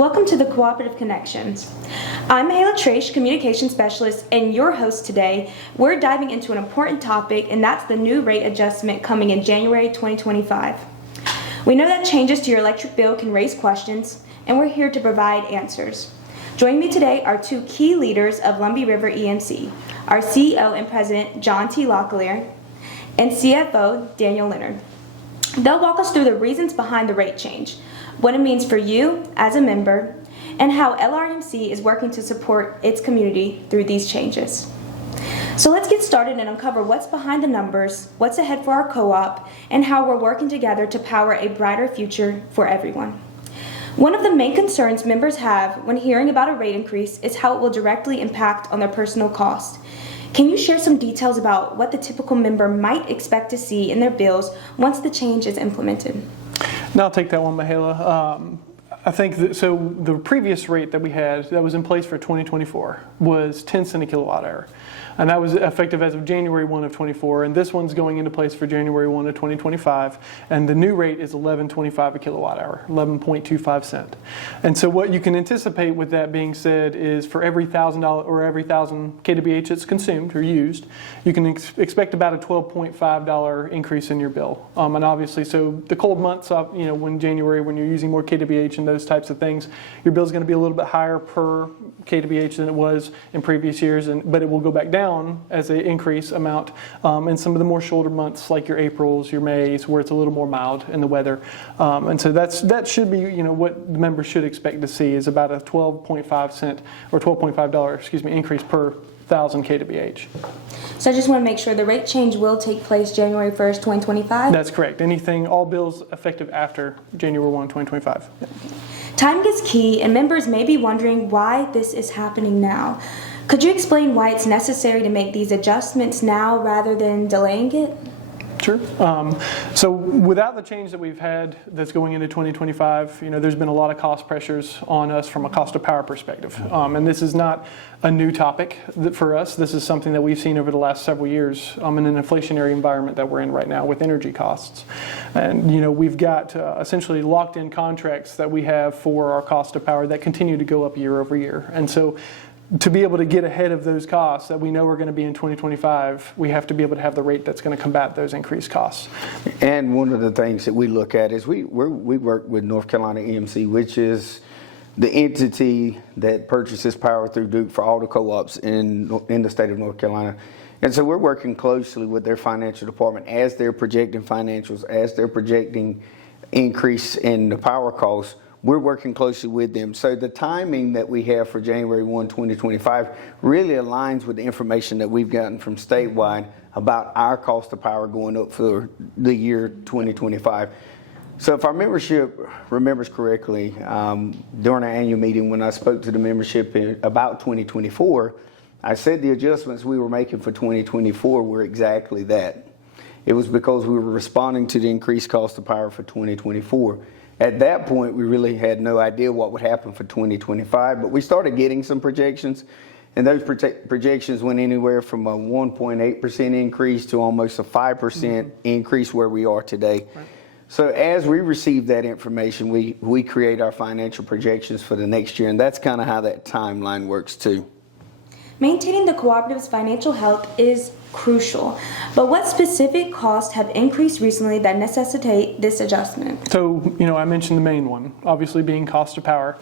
Welcome to the Cooperative Connections. I'm Mayla Trash, Communication Specialist, and your host today. We're diving into an important topic, and that's the new rate adjustment coming in January 2025. We know that changes to your electric bill can raise questions, and we're here to provide answers. Joining me today are two key leaders of Lumbee River EMC, our CEO and President, John T. Locklear, and CFO, Daniel Leonard. They'll walk us through the reasons behind the rate change, what it means for you as a member, and how LRMC is working to support its community through these changes. So let's get started and uncover what's behind the numbers, what's ahead for our co-op, and how we're working together to power a brighter future for everyone. One of the main concerns members have when hearing about a rate increase is how it will directly impact on their personal cost. Can you share some details about what the typical member might expect to see in their bills once the change is implemented? No, I'll take that one, Mahala. I think so the previous rate that we had that was in place for 2024 was 10 cents a kilowatt hour. And that was effective as of January 1 of 24. And this one's going into place for January 1 of 2025. And the new rate is $11.25 a kilowatt hour, 11.25 cents. And so what you can anticipate with that being said is for every $1,000 or every 1,000 kWh that's consumed or used, you can expect about a $12.5 increase in your bill. And obviously, so the cold months, when January, when you're using more kWh and those types of things, your bill is going to be a little bit higher per kWh than it was in previous years, but it will go back down as an increase amount in some of the more shoulder months like your Aprils, your Mays, where it's a little more mild in the weather. And so that should be what the members should expect to see is about a 12.5 cent or $12.5 increase per 1,000 kWh. So I just want to make sure the rate change will take place January 1st, 2025? That's correct. All bills effective after January 1, 2025. Yeah. Time is key, and members may be wondering why this is happening now. Could you explain why it's necessary to make these adjustments now rather than delaying it? Sure. So without the change that we've had that's going into 2025, there's been a lot of cost pressures on us from a cost of power perspective. And this is not a new topic for us. This is something that we've seen over the last several years in an inflationary environment that we're in right now with energy costs. And, we've got essentially locked in contracts that we have for our cost of power that continue to go up year over year. And so to be able to get ahead of those costs that we know are going to be in 2025, we have to be able to have the rate that's going to combat those increased costs. And one of the things that we look at is we work with North Carolina EMC, which is the entity that purchases power through Duke for all the co-ops in the state of North Carolina. And so we're working closely with their financial department as they're projecting financials, as they're projecting increase in the power costs. We're working closely with them. So the timing that we have for January 1, 2025 really aligns with the information that we've gotten from statewide about our cost of power going up for the year 2025. So if our membership remembers correctly, during our annual meeting when I spoke to the membership about 2024, I said the adjustments we were making for 2024 were exactly that. It was because we were responding to the increased cost of power for 2024. At that point, we really had no idea what would happen for 2025, but we started getting some projections, and those projections went anywhere from a 1.8% increase to almost a 5% increase where we are today. Right. So as we receive that information, we create our financial projections for the next year, and that's kind of how that timeline works too. Maintaining the cooperative's financial health is crucial, but what specific costs have increased recently that necessitate this adjustment? So, I mentioned the main one, obviously being cost of power.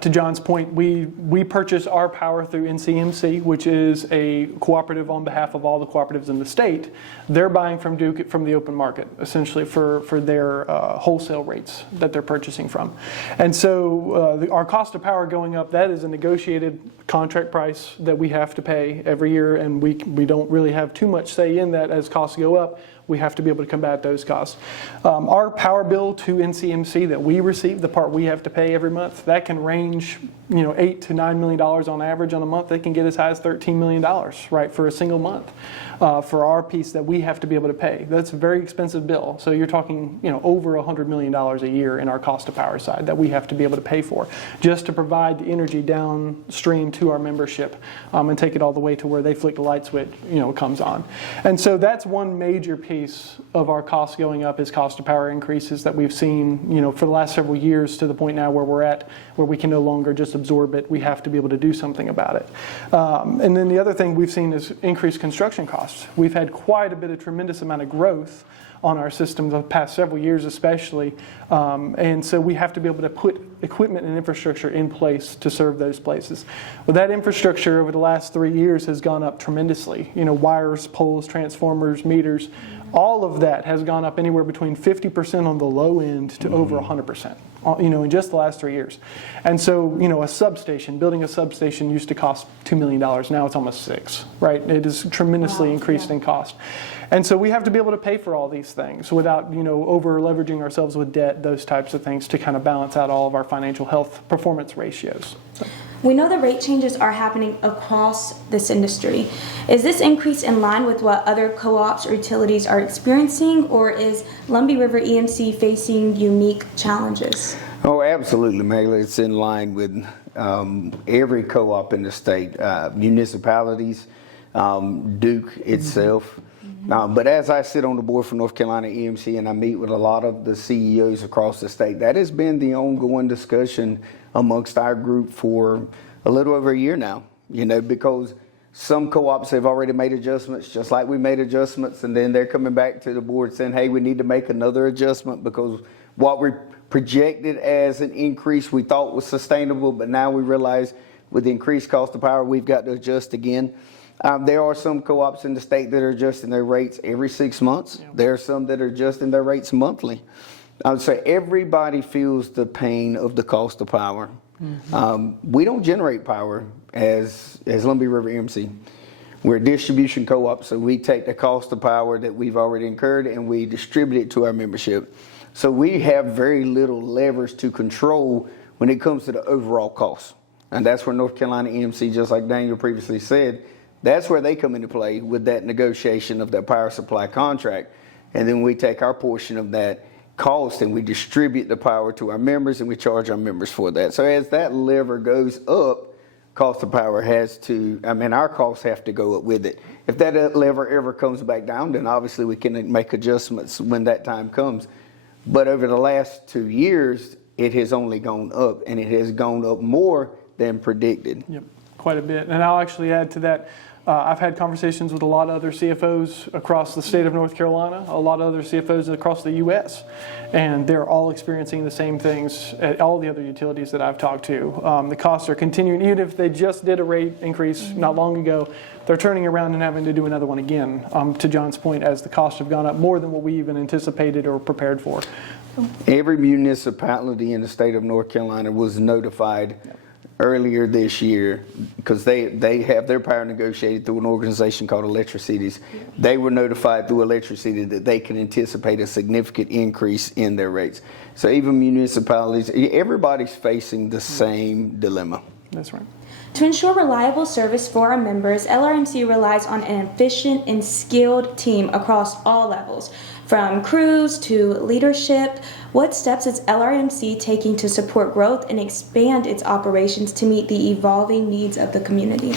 To John's point, we purchase our power through NCMC, which is a cooperative on behalf of all the cooperatives in the state. They're buying from Duke from the open market, essentially for their wholesale rates that they're purchasing from. And so our cost of power going up, that is a negotiated contract price that we have to pay every year, and we don't really have too much say in that as costs go up. We have to be able to combat those costs. Our power bill to NCMC that we receive, the part we have to pay every month, that can range, $8 to $9 million on average on a month. They can get as high as $13 million, right, for a single month. for our piece that we have to be able to pay. That's a very expensive bill. So you're talking, over $100 million a year in our cost of power side that we have to be able to pay for just to provide the energy downstream to our membership and take it all the way to where they flick the light switch, it comes on. And so that's one major piece of our costs going up is cost of power increases that we've seen, for the last several years to the point now where we're at, where we can no longer just absorb it. We have to be able to do something about it. And then the other thing we've seen is increased construction costs. We've had quite a bit of tremendous amount of growth on our system the past several years especially, and so we have to be able to put equipment and infrastructure in place to serve those places. Well, that infrastructure over the last 3 years has gone up tremendously. Wires, poles, transformers, meters, all of that has gone up anywhere between 50% on the low end to over 100%. In just the last 3 years. And so, a substation, building a substation used to cost $2 million. Now it's almost $6 million, right? It is tremendously increased in cost. And so we have to be able to pay for all these things without, over leveraging ourselves with debt, those types of things to kind of balance out all of our financial health performance ratios. We know the rate changes are happening across this industry. Is this increase in line with what other co-ops or utilities are experiencing, or is Lumbee River EMC facing unique challenges? Oh, absolutely, Mayla. It's in line with every co-op in the state, municipalities, Duke itself. But as I sit on the board for North Carolina EMC and I meet with a lot of the CEOs across the state, that has been the ongoing discussion amongst our group for a little over a year now, because some co-ops have already made adjustments, just like we made adjustments, and then they're coming back to the board saying, hey, we need to make another adjustment because what we projected as an increase we thought was sustainable, but now we realize with the increased cost of power, we've got to adjust again. There are some co-ops in the state that are adjusting their rates every 6 months. Yeah. There are some that are adjusting their rates monthly. I would say everybody feels the pain of the cost of power. We don't generate power as Lumbee River EMC. We're a distribution co-op, so we take the cost of power that we've already incurred and we distribute it to our membership. So we have very little leverage to control when it comes to the overall cost. And that's where North Carolina EMC, just like Daniel previously said, that's where they come into play with that negotiation of that power supply contract. And then we take our portion of that cost and we distribute the power to our members and we charge our members for that. So as that lever goes up, cost of power our costs have to go up with it. If that lever ever comes back down, then obviously we can make adjustments when that time comes. But over the last 2 years, it has only gone up, and it has gone up more than predicted. Yep, quite a bit. And I'll actually add to that. I've had conversations with a lot of other CFOs across the state of North Carolina, a lot of other CFOs across the U.S., and they're all experiencing the same things at all the other utilities that I've talked to. The costs are continuing. Even if they just did a rate increase not long ago, they're turning around and having to do another one again, to John's point, as the costs have gone up more than what we even anticipated or prepared for. Every municipality in the state of North Carolina was notified earlier this year because they have their power negotiated through an organization called Electricities. They were notified through Electricity that they can anticipate a significant increase in their rates. So even municipalities, everybody's facing the same dilemma. That's right. To ensure reliable service for our members, LRMC relies on an efficient and skilled team across all levels, from crews to leadership. What steps is LRMC taking to support growth and expand its operations to meet the evolving needs of the community?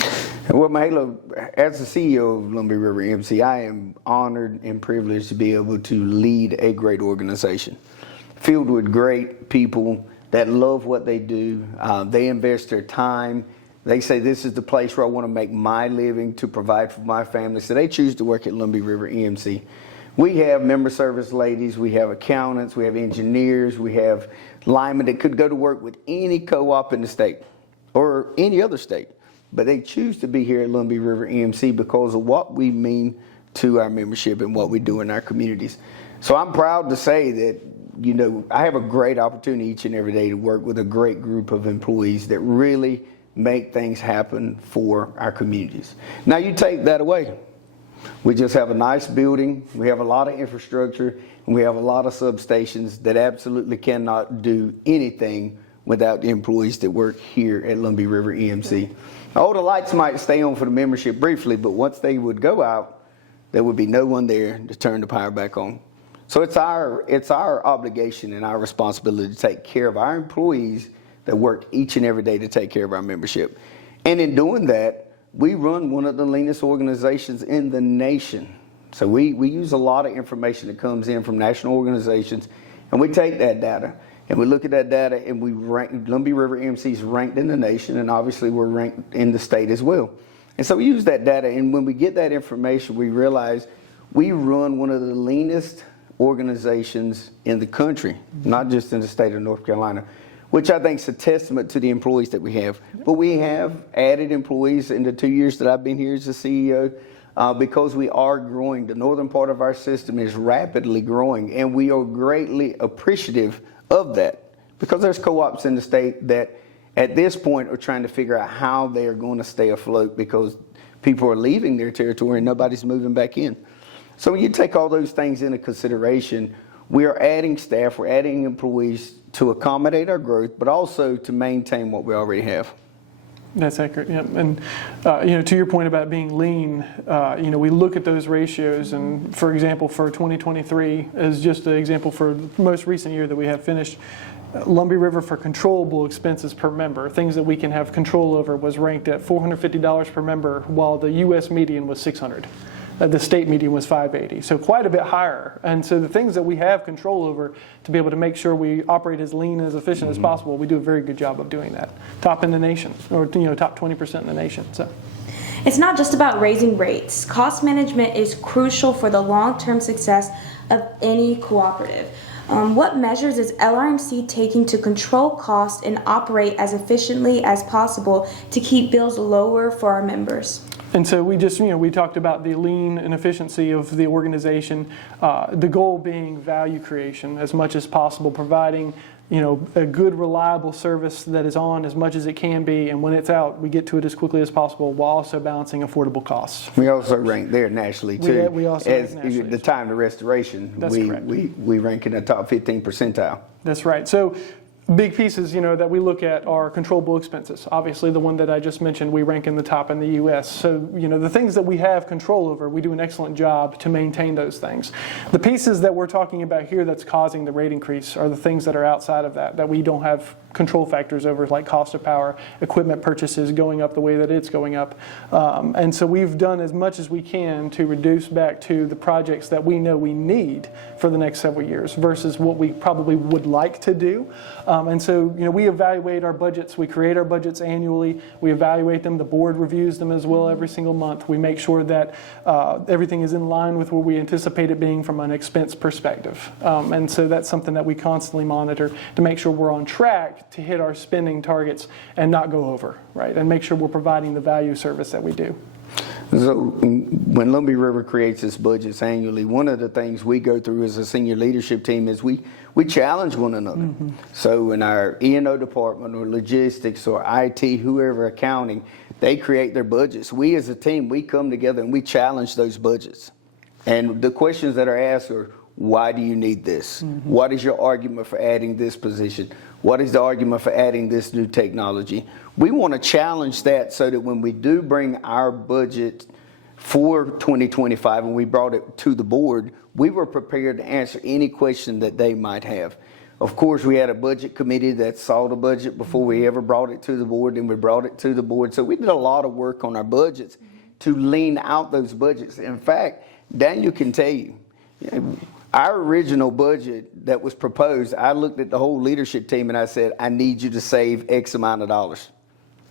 Well, Mahela, as the CEO of Lumbee River EMC, I am honored and privileged to be able to lead a great organization filled with great people that love what they do. They invest their time. They say, this is the place where I want to make my living to provide for my family. So they choose to work at Lumbee River EMC. We have member service ladies, we have accountants, we have engineers, we have linemen that could go to work with any co-op in the state or any other state. But they choose to be here at Lumbee River EMC because of what we mean to our membership and what we do in our communities. So I'm proud to say that, I have a great opportunity each and every day to work with a great group of employees that really make things happen for our communities. Now you take that away. We just have a nice building, we have a lot of infrastructure, and we have a lot of substations that absolutely cannot do anything without the employees that work here at Lumbee River EMC. All the lights might stay on for the membership briefly, but once they would go out, there would be no one there to turn the power back on. So it's our obligation and our responsibility to take care of our employees that work each and every day to take care of our membership. And in doing that, we run one of the leanest organizations in the nation. So we use a lot of information that comes in from national organizations, and we take that data and we look at that data and we rank. Lumbee River EMC is ranked in the nation, and obviously we're ranked in the state as well. And so we use that data, and when we get that information, we realize we run one of the leanest organizations in the country, not just in the state of North Carolina, which I think is a testament to the employees that we have. But we have added employees in the 2 years that I've been here as the CEO because we are growing. The northern part of our system is rapidly growing, and we are greatly appreciative of that because there's co-ops in the state that at this point are trying to figure out how they are going to stay afloat because people are leaving their territory and nobody's moving back in. So when you take all those things into consideration, we are adding staff, we're adding employees to accommodate our growth, but also to maintain what we already have. That's accurate. Yeah, and to your point about being lean, we look at those ratios, and for example, for 2023, as just an example for the most recent year that we have finished, Lumbee River for controllable expenses per member, things that we can have control over, was ranked at $450 per member, while the U.S. median was $600. The state median was $580, so quite a bit higher. And so the things that we have control over to be able to make sure we operate as lean and as efficient as possible, we do a very good job of doing that. Top in the nation, or top 20% in the nation. So it's not just about raising rates. Cost management is crucial for the long-term success of any cooperative. What measures is LRMC taking to control costs and operate as efficiently as possible to keep bills lower for our members? And so we just, we talked about the lean and efficiency of the organization, the goal being value creation as much as possible, providing, a good, reliable service that is on as much as it can be, and when it's out, we get to it as quickly as possible while also balancing affordable costs. We also rank there nationally too. We also as rank nationally. The time to restoration, That's correct. we rank in the top 15 percentile. That's right. So big pieces, that we look at are controllable expenses. Obviously, the one that I just mentioned, we rank in the top in the U.S. So, the things that we have control over, we do an excellent job to maintain those things. The pieces that we're talking about here that's causing the rate increase are the things that are outside of that we don't have control factors over, like cost of power, equipment purchases going up the way that it's going up. And so we've done as much as we can to reduce back to the projects that we know we need for the next several years versus what we probably would like to do. And so, we evaluate our budgets. We create our budgets annually. We evaluate them. The board reviews them as well every single month. We make sure that everything is in line with where we anticipate it being from an expense perspective. And so that's something that we constantly monitor to make sure we're on track to hit our spending targets and not go over, right? And make sure we're providing the value service that we do. So when Lumbee River creates its budgets annually, one of the things we go through as a senior leadership team is we challenge one another. Mm-hmm. So in our E&O department or logistics or IT, whoever, accounting, they create their budgets. We as a team, we come together and we challenge those budgets. And the questions that are asked are, why do you need this? Mm-hmm. What is your argument for adding this position? What is the argument for adding this new technology? We want to challenge that so that when we do bring our budget for 2025 and we brought it to the board, we were prepared to answer any question that they might have. Of course, we had a budget committee that saw the budget before we ever brought it to the board, and we brought it to the board. So we did a lot of work on our budgets to lean out those budgets. In fact, Daniel can tell you, our original budget that was proposed, I looked at the whole leadership team and I said, I need you to save X amount of dollars.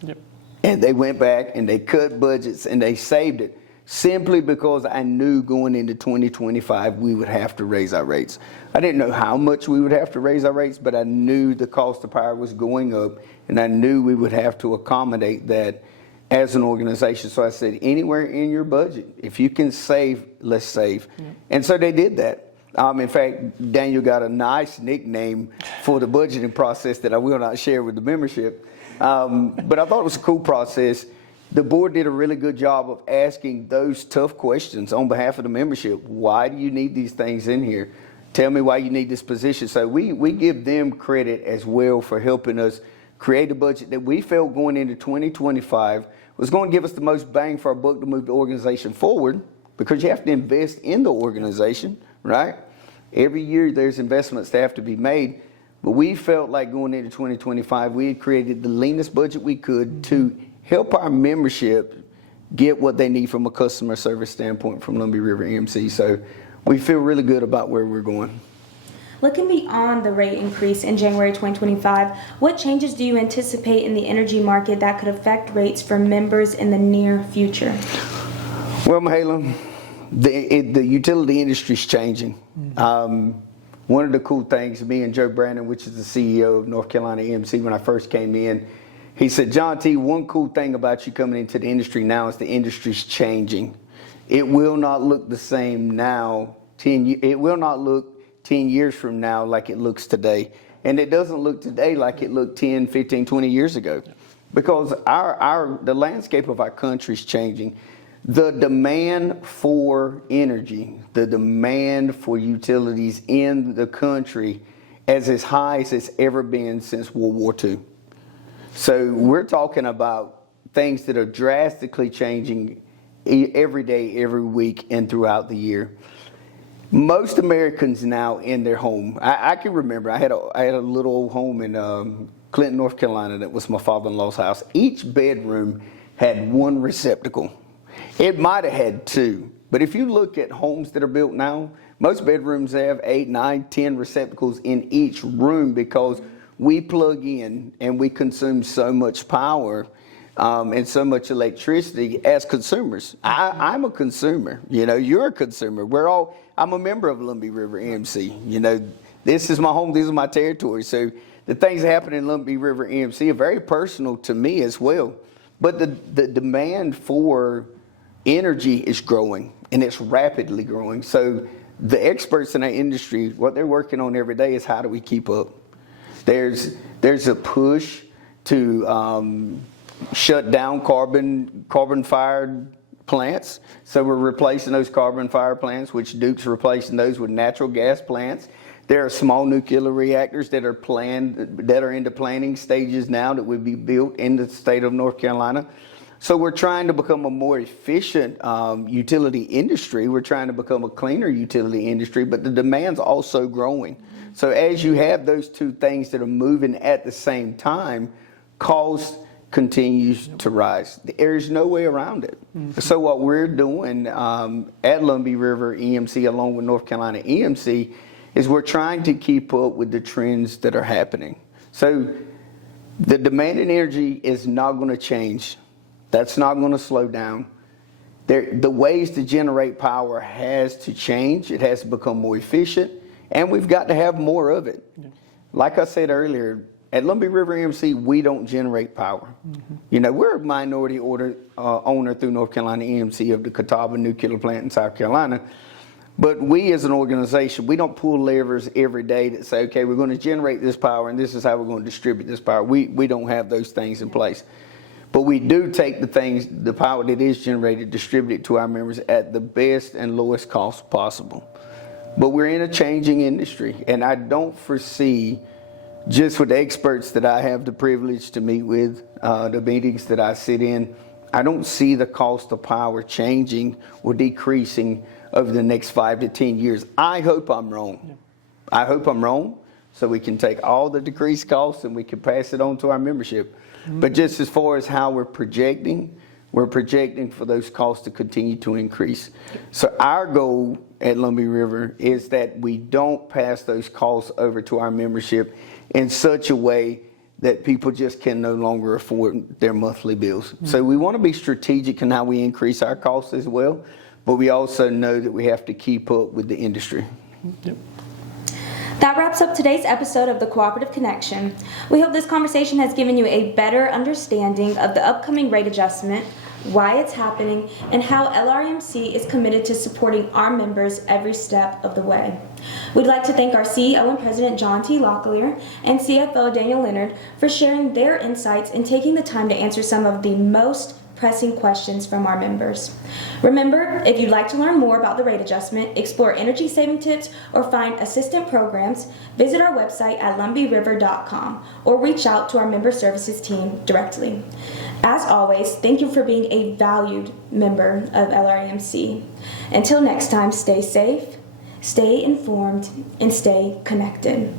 Yep. And they went back and they cut budgets and they saved it simply because I knew going into 2025 we would have to raise our rates. I didn't know how much we would have to raise our rates, but I knew the cost of power was going up and I knew we would have to accommodate that as an organization. So I said, anywhere in your budget, if you can save, let's save. Yeah. And so they did that. In fact, Daniel got a nice nickname for the budgeting process that I will not share with the membership. But I thought it was a cool process. The board did a really good job of asking those tough questions on behalf of the membership. Why do you need these things in here? Tell me why you need this position. So we give them credit as well for helping us create a budget that we felt going into 2025 was going to give us the most bang for our buck to move the organization forward because you have to invest in the organization, right? Every year there's investments that have to be made. But we felt like going into 2025, we had created the leanest budget we could to help our membership get what they need from a customer service standpoint from Lumbee River EMC. So we feel really good about where we're going. Looking beyond the rate increase in January 2025, what changes do you anticipate in the energy market that could affect rates for members in the near future? Well, Mahala, the utility industry is changing. One of the cool things, me and Joe Brandon, which is the CEO of North Carolina EMC, when I first came in, he said, John T., one cool thing about you coming into the industry now is the industry's changing. It will not look the same now. It will not look 10 years from now like it looks today. And it doesn't look today like it looked 10, 15, 20 years ago. Because the landscape of our country is changing. The demand for energy, the demand for utilities in the country is as high as it's ever been since World War II. So we're talking about things that are drastically changing every day, every week, and throughout the year. Most Americans now in their home, I can remember, I had a little old home in Clinton, North Carolina that was my father-in-law's house. Each bedroom had one receptacle. It might have had two, but if you look at homes that are built now, most bedrooms have 8, 9, 10 receptacles in each room because we plug in and we consume so much power and so much electricity as consumers. I'm a consumer. You're a consumer. I'm a member of Lumbee River EMC. This is my home. These are my territories. So the things that happen in Lumbee River EMC are very personal to me as well. But the demand for energy is growing, and it's rapidly growing. So the experts in our industry, what they're working on every day is how do we keep up? There's a push to shut down carbon-fired plants. So we're replacing those carbon-fired plants, which Duke's replacing those with natural gas plants. There are small nuclear reactors that are in the planning stages now that would be built in the state of North Carolina. So we're trying to become a more efficient utility industry. We're trying to become a cleaner utility industry, but the demand's also growing. So as you have those two things that are moving at the same time, cost continues to rise. There's no way around it. Mm-hmm. So what we're doing at Lumbee River EMC, along with North Carolina EMC, is we're trying to keep up with the trends that are happening. So the demand in energy is not going to change. That's not going to slow down. The ways to generate power has to change. It has to become more efficient, and we've got to have more of it. Yeah. Like I said earlier, at Lumbee River EMC, we don't generate power. Mm-hmm. We're a minority owner through North Carolina EMC of the Catawba nuclear plant in South Carolina. But we as an organization, we don't pull levers every day that say, okay, we're going to generate this power and this is how we're going to distribute this power. We don't have those things in place. But we do take the power that is generated, distribute it to our members at the best and lowest cost possible. But we're in a changing industry, and I don't foresee, just with the experts that I have the privilege to meet with, the meetings that I sit in, I don't see the cost of power changing or decreasing over the next 5 to 10 years. I hope I'm wrong. Yeah. I hope I'm wrong, so we can take all the decreased costs and we can pass it on to our membership. Mm-hmm. But just as far as how we're projecting for those costs to continue to increase. So our goal at Lumbee River is that we don't pass those costs over to our membership in such a way that people just can no longer afford their monthly bills. Mm-hmm. So we want to be strategic in how we increase our costs as well, but we also know that we have to keep up with the industry. Yep. That wraps up today's episode of The Cooperative Connection. We hope this conversation has given you a better understanding of the upcoming rate adjustment, why it's happening, and how LRMC is committed to supporting our members every step of the way. We'd like to thank our CEO and President John T. Locklear and CFO Daniel Leonard for sharing their insights and taking the time to answer some of the most pressing questions from our members. Remember, if you'd like to learn more about the rate adjustment, explore energy saving tips, or find assistant programs, visit our website at lumbyriver.com or reach out to our member services team directly. As always, thank you for being a valued member of LRAMC. Until next time, stay safe, stay informed, and stay connected.